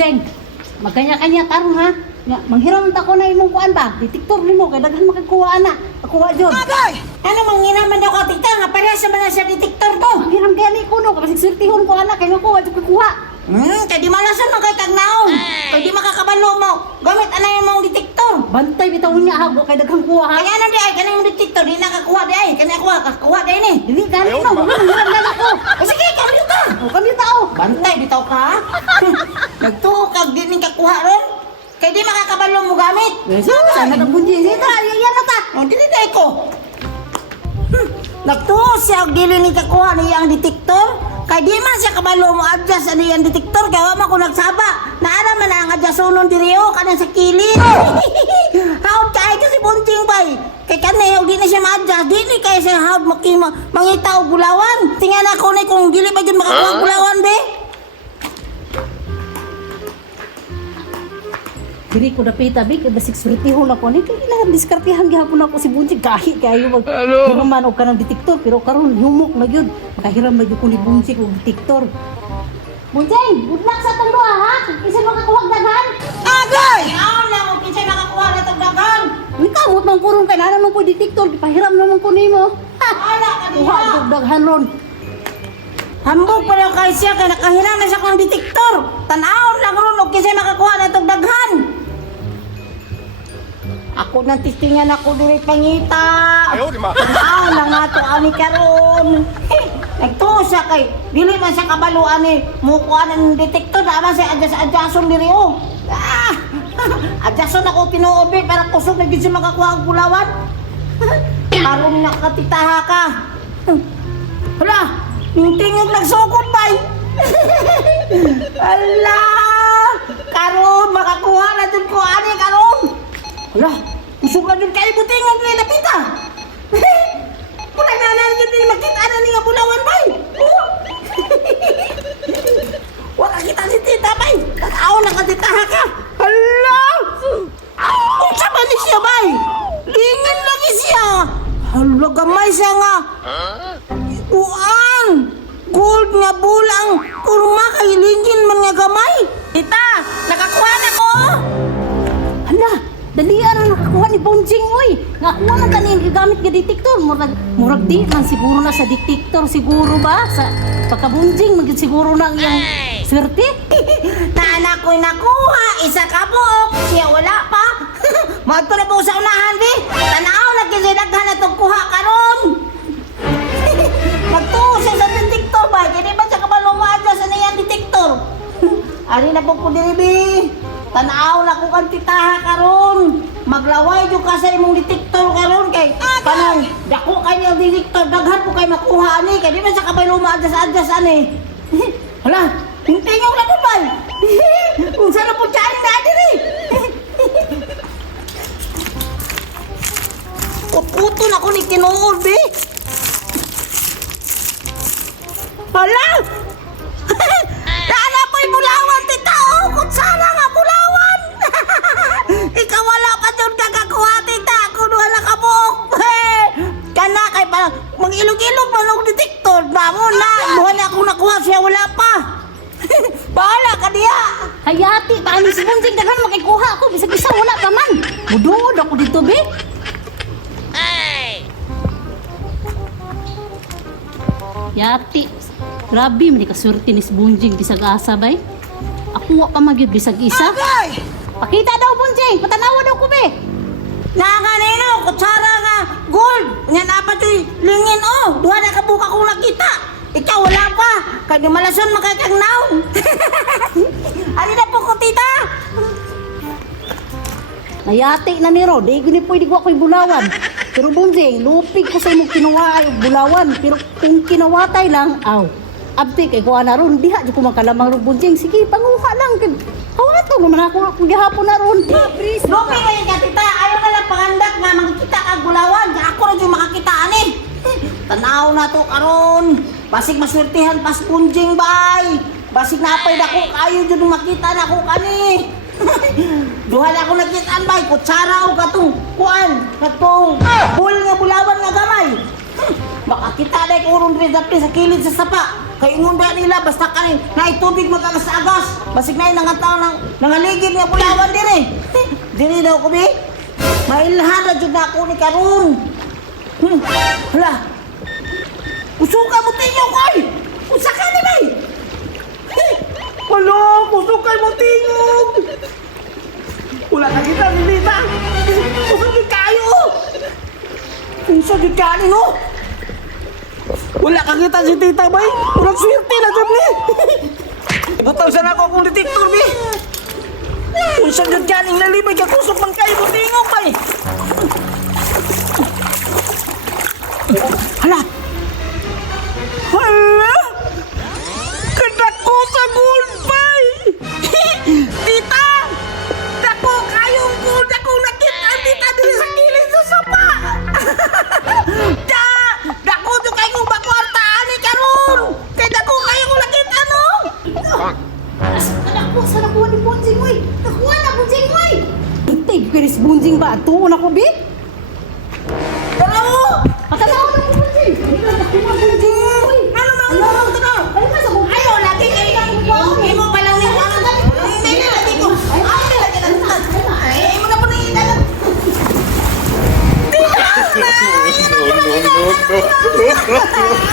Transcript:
Bunjeng, magkanya-kanya tarong ha. Nga, manghiram ta ko na imong kuan ba? Detektor nimo kay daghan makagkuha ana. Akuha jud. Agay! Ano manghinaman daw ka, tita? Nga pala sa mga sa detektor ko. Manghiram gani ko no kasi swertihon ko ana kay makuha jud kuha. Kaya di malasan mo kay Tagnaong. Kaya di makakabalo mo. Gamit ana yung mga detektor. Bantay bitaw niya ha, kay daghang kuha ha. Kaya ano di ay, kanang detektor, di nakakuha di ay. Kanya kakuha di ni. Dili gani no, manghiram lang ako. O sige, kami ka. O kami tao. Bantay, bitaw ka ha? Nagtukag di ning kakuha ron. Kaya di makakabalo mo gamit. Yes, sana ka Bunjeng. Sita, yan na ta. O, dili di ko. Nagtuos siya og dili ni kakuha niya ang detektor. Kaya di man siya kabalo mo adjust ano yung detektor. Kaya wama ko nagsaba. Naara man ang adjustunon diri o kanang sa kilid. Haod kaya kasi bunting bay. Kaya kanay di na siya ma-adjust. Di ni kaya siya haod mangita og bulawan. Tingnan ako na kung dili ba dyan makakuha og bulawan be. Diri ko napita big basig swertihon ako ni kay ilang diskartehan gihapon ako si Bunjeng kahi kayo mag hiruman og kanang detektor pero karon humok na gyud makahiram na gyud ko ni Bunjeng og detektor. Bunjeng, good luck sa tong duha ha. Isa makakuha daghan. Agay! Aon lang kung kinsay makakuha na itong dagan. Ni kamot man kurong kay nana man ko detektor gipahiram naman ko nimo. Ala ka Kuha diha. og daghan ron. Hambog pa lang kay siya kay nakahiram na siya kong detektor. Tan-aon lang ron og kinsay makakuha na itong daghan. Ako nang tistingan ako diri pangita. Ayaw, di ma. Tan-aon lang ato ani karon. Nagtuo siya kay dili man siya kabalo ani mukuha ng detektor na man siya adjust-adjuston diri o. Ah! Adjuston ako tinuod be para kusog na gid siya makakuha og bulawan. Karon nakatitaha ka. Hala, yung tingog nagsukod bay. Ala! Karon makakuha na dun ko ani karon. Hala, kusog na dun kayo butingog ni napita. Wala na yun din makita na niya bulawan bay. Wala kita si tita bay. Kakao nakatitaha ka. Hala! Unsa ba ni siya bay? Lingin lagi siya. Hala, gamay siya nga. Uang! Gold nga bulang. Kurma kay lingin man nga gamay. Tita, nakakuha na ko. Hala, dali ara nakakuha ni Bunjeng oy. Nakuha man tani gamit nga detektor. Murag di man siguro na sa detektor siguro ba sa pagka-Bunjeng magid siguro na ang iyang swerte. Na anak ko'y nakuha. Isa ka buok. Siya wala pa. Maadto na po sa unahan di. Tanaw nagkisidaghan na itong kuha karon. Magtuo siya sa detektor ba? Kaya di ba siya kabalunga sa niyang detektor? Ari na po ko diribi. Tanaw na ko kang titaha karon. Maglaway jo ka sa imong detektor karon kay kanang dako kay yung detektor daghan po kay makuha ani kay di man siya kabalunga adjust ani. Hala, tingog na po ba? Kung saan na po dyan na diri. Puto na ko ni tinuod eh. Hala! Naala po'y bulawan, tita! Oh, kutsara nga bulawan! Ikaw wala pa dyan kakakuha, tita! Kung wala ka buok! Kana kay parang mag-ilog-ilog manong detektor. Bamo na! Wala akong nakuha siya, wala pa! Bahala ka diya! Hayati, paano si Bunjeng daghan makikuha ako bisag isa wala pa man. Mudod ako dito be. Yati. Grabe, may kaswerte ni si Bunjeng bisag asa bay. Ako wa pa magyud bisag isa. Agay! Pakita daw Bunjeng, patanawa daw ko be. Nakanino, kutsara nga gold! Nga napat yung lingin, oh! Duha na kabuka kong nakita! Ikaw wala pa! Kaya malason makakagnaw! Ano na po ko, tita? Nayati na ni Rod, di gini pwede ko ako'y bulawan. Pero Bunjeng, lupig ko sa imong kinuha yung bulawan. Pero kung kinawatay lang, aw. Abti kay kuha na ron, diha di ko makalamang ron Bunjeng. Sige, panguha lang. Hawato naman ako gihapon na ron. Lupi kayo ka, tita! Ayaw na lang pangandak nga makikita kang gulawan! Kaya ako na yung makakita, ani! Tanaw na to karon. Basig maswertihan pas Bunjeng bay. Basig napay dako kayo jud makita na ko kani. Duha na ako nakitaan bay kutsara o katong kuan katong bul nga bulawan nga gamay. Makakita dai ko ron diri sa kilid sa sapa. Kay ingon ba nila basta kanin na itubig magagas-agas. Basig na nangantaw nangaligid nga bulawan dire. Diri daw ko bi. Mailhan na jud na ako ni karon. Hala. Usuka mo tinyo koy. Usa ka ni bay. Wala, usukay mo tingog. Wala na kita ni Lita. Usukay kayo. Unsa jud ka ni no? Wala ka kita si Tita bay. Walang swerte na jud ni. Butaw sa nako akong detektor bi. Unsa jud ka ning nalibay ka kusog man kayo mo tingog bay. Hala. Hala. Kadako sa gulbay. Tita. Dako kayong gold ako nakita tita dili sa kilid sa sapa. Da. Dako to kay kong bakwarta ani karon. Kay dako kayong nakita no. Anak ko, sa nakuha ni Bunjing, oy! Nakuha na, Bunjing, oy! Hintay, Chris Bunjing ba? Tuon ako, Bi? Hello. Patanaw na ko, Bunjing! Nakuha, Bunjing, oy! Ano mang ano to? Ay, mas ako! Ayo lagi kay imo pa lang ni ano. Hindi na lagi ko. Ay lagi na. Ay mo na po ni dagat. no, no, no, no.